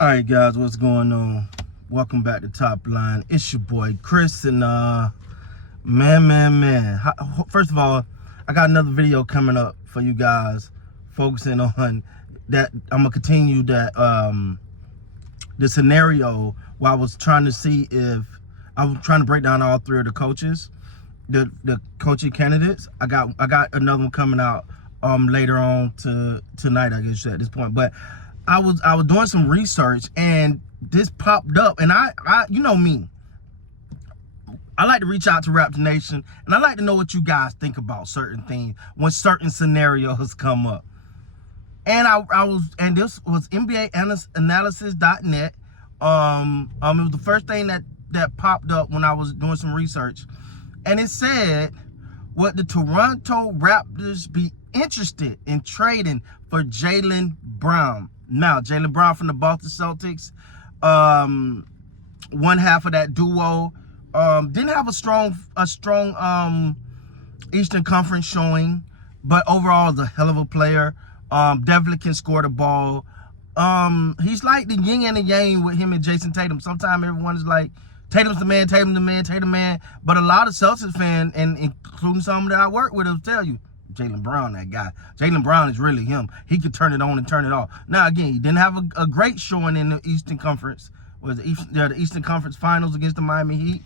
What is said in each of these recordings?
All right, guys, what's going on? Welcome back to Top Line. It's your boy Chris, and man. First of all, I got another video coming up for you guys, focusing on that. I'm gonna continue that the scenario where I was trying to see if I was trying to break down all three of the coaches, the coaching candidates. I got another one coming out later on tonight, I guess at this point, but. I was doing some research and this popped up, and I you know me, I like to reach out to Raptor Nation, and I like to know what you guys think about certain things when certain scenarios come up. And this was NBAanalysis.net. It was the first thing that popped up when I was doing some research, and it said, would the Toronto Raptors be interested in trading for Jaylen Brown? Now, Jaylen Brown from the Boston Celtics, one half of that duo, didn't have a strong Eastern Conference showing, but overall is a hell of a player. Definitely can score the ball. He's like the yin and the yang with him and Jason Tatum. Sometimes everyone is like, Tatum's the man, Tatum the man. But a lot of Celtics fans, and including some that I work with, will tell you, Jaylen Brown, that guy. Jaylen Brown is really him. He could turn it on and turn it off. Now, again, he didn't have a great showing in the Eastern Conference. The Eastern Conference Finals against the Miami Heat.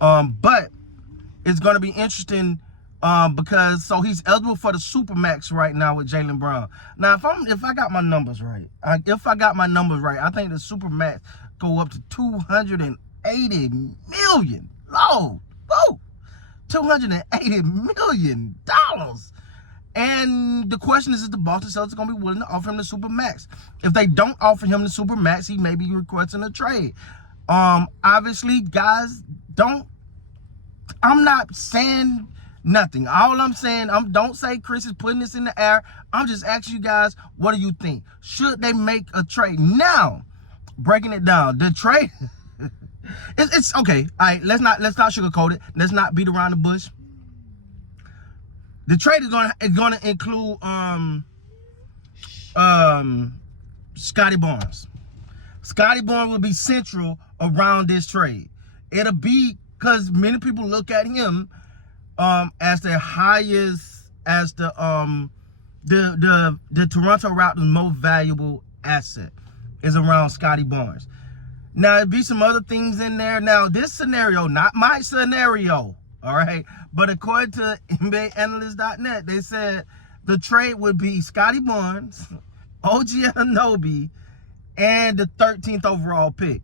But it's going to be interesting because he's eligible for the Supermax right now with Jaylen Brown. Now, if I got my numbers right, I think the Supermax go up to $280 million. Whoa, $280 million. And the question is the Boston Celtics going to be willing to offer him the Supermax? If they don't offer him the Supermax, he may be requesting a trade. Obviously, guys, I'm not saying nothing. All I'm saying, don't say Chris is putting this in the air. I'm just asking you guys, what do you think? Should they make a trade? Now, breaking it down, the trade, it's okay. All right, let's not sugarcoat it. Let's not beat around the bush. The trade is gonna include Scotty Barnes. Scotty Barnes will be central around this trade. It'll be because many people look at him as the highest, as the Toronto Raptors' most valuable asset is around Scotty Barnes. Now, there'll be some other things in there. Now, this scenario, not my scenario, all right? But according to NBAanalysis.net, they said the trade would be Scotty Barnes, OG Anunoby, and the 13th overall pick.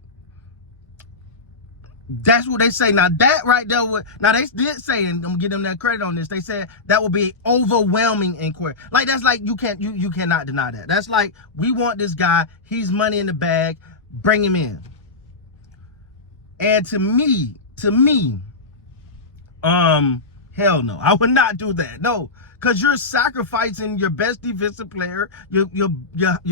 That's what they say. Now, that right there now they did say, and I'm gonna give them that credit on this, they said that would be overwhelming inquiry. Like, that's like you cannot deny that. That's like, we want this guy, he's money in the bag, bring him in. And to me, hell no, I would not do that. No, because you're sacrificing your best defensive player, your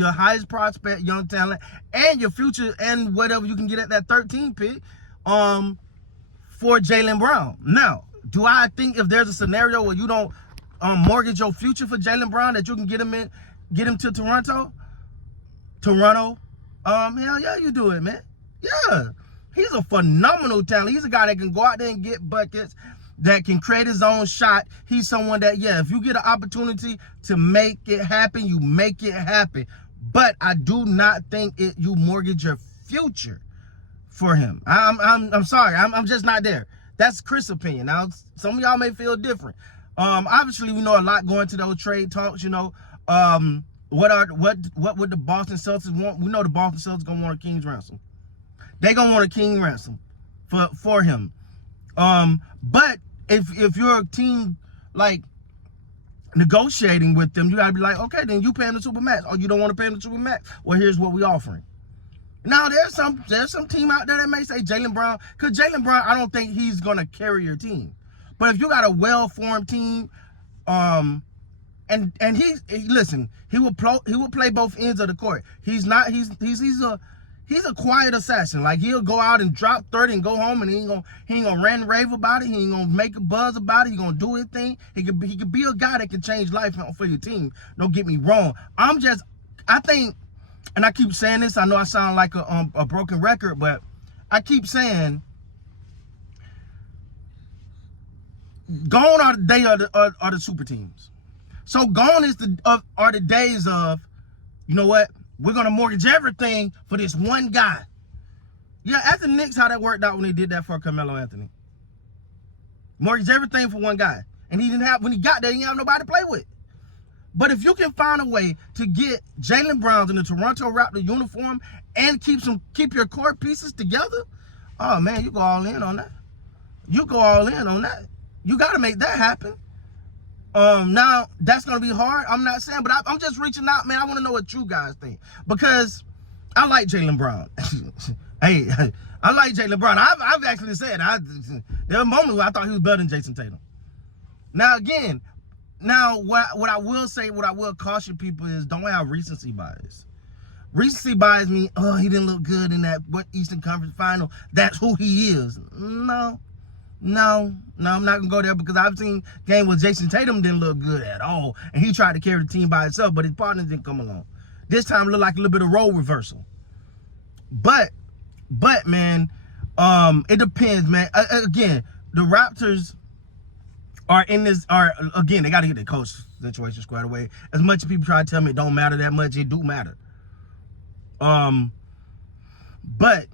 highest prospect, young talent, and your future, and whatever you can get at that 13 pick, for Jaylen Brown. Now, do I think if there's a scenario where you don't mortgage your future for Jaylen Brown, that you can get him to Toronto? Hell yeah, you do it, man. Yeah. He's a phenomenal talent. He's a guy that can go out there and get buckets, that can create his own shot. He's someone that, yeah, if you get an opportunity to make it happen, you make it happen. But I do not think you mortgage your future for him. I'm sorry. I'm just not there. That's Chris' opinion. Now, some of y'all may feel different. Obviously, we know a lot going to those trade talks, you know. What would the Boston Celtics want? We know the Boston Celtics gonna want a king's ransom. They gonna want a king ransom for him. But if you're a team like negotiating with them, you gotta be like, okay, then you pay him the Supermax. Or you don't want to pay him the Supermax. Well, here's what we offering. Now there's some team out there that may say Jaylen Brown, because Jaylen Brown, I don't think he's gonna carry your team. But if you got a well-formed team, and listen, he will play both ends of the court. He's a quiet assassin. Like, he'll go out and drop 30 and go home, and he ain't gonna rant and rave about it. He ain't gonna make a buzz about it. He gonna do his thing. He could be a guy that can change life for your team. Don't get me wrong. I think and I keep saying this, I know I sound like a broken record, but I keep saying, gone are the days of the super teams. So gone are the days of, you know what, we're going to mortgage everything for this one guy. Yeah, at the Knicks, how that worked out when they did that for Carmelo Anthony. Mortgage everything for one guy. And he didn't have, when he got there, he didn't have nobody to play with. But if you can find a way to get Jaylen Brown in the Toronto Raptors uniform and keep your core pieces together, oh man, you go all in on that. You go all in on that. You got to make that happen. Now, that's going to be hard. I'm not saying, but I'm just reaching out, man. I want to know what you guys think. Because I like Jaylen Brown. Hey, I like Jaylen Brown. I've actually said, there were moments where I thought he was better than Jason Tatum. Now, again, what I will say, what I will caution people is don't have recency bias. Recency bias means, oh, he didn't look good in that Eastern Conference Final. That's who he is. No, I'm not going to go there, because I've seen games where Jason Tatum didn't look good at all, and he tried to carry the team by himself, but his partners didn't come along. This time it looked like a little bit of role reversal. But man, it depends, man. Again, the Raptors again, they got to get their coach situation squared away. As much as people try to tell me it don't matter that much, it do matter. But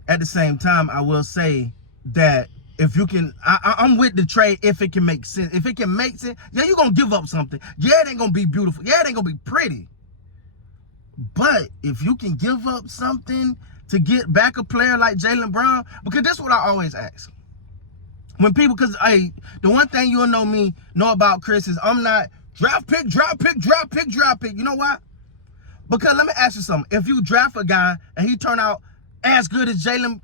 at the same time, I will say that if you can, I'm with the trade if it can make sense. If it can make sense, yeah, you're going to give up something. Yeah, it ain't going to be beautiful. Yeah, it ain't going to be pretty. But if you can give up something to get back a player like Jaylen Brown, because that's what I always ask. When people, because the one thing you'll know about Chris is I'm not draft pick. You know why? Because let me ask you something. If you draft a guy and he turn out as good as Jaylen,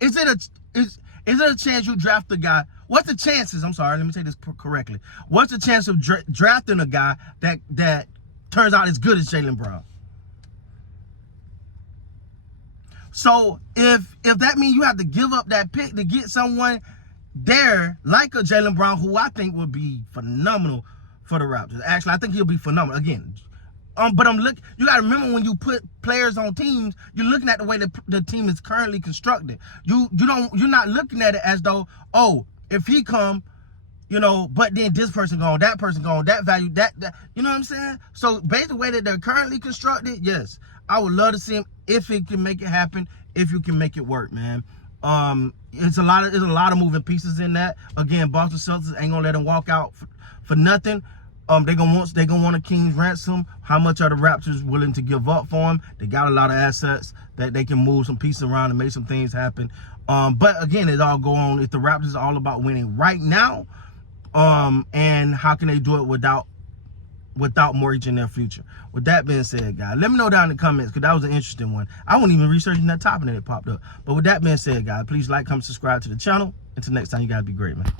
is it a chance you draft a guy? What's the chances? I'm sorry, let me say this correctly. What's the chance of drafting a guy that turns out as good as Jaylen Brown? So if that means you have to give up that pick to get someone there like a Jaylen Brown, who I think would be phenomenal for the Raptors. Actually, I think he'll be phenomenal. Again, but you got to remember, when you put players on teams, you're looking at the way the team is currently constructed. You're not looking at it as though, oh, if he come, you know, but then this person gone, that person gone, that value, that you know what I'm saying? So based on the way that they're currently constructed, yes, I would love to see him if he can make it happen, if you can make it work, man. There's a lot of moving pieces in that. Again, Boston Celtics ain't gonna let him walk out for nothing. They gonna want a king's ransom. How much are the Raptors willing to give up for him? They got a lot of assets that they can move some pieces around and make some things happen. But again, it all go on if the Raptors are all about winning right now. And how can they do it without mortgaging their future? With that being said, guys, let me know down in the comments, because that was an interesting one. I wasn't even researching that topic and it popped up. But with that being said, guys, please like, comment, subscribe to the channel. Until next time, you guys be great, man.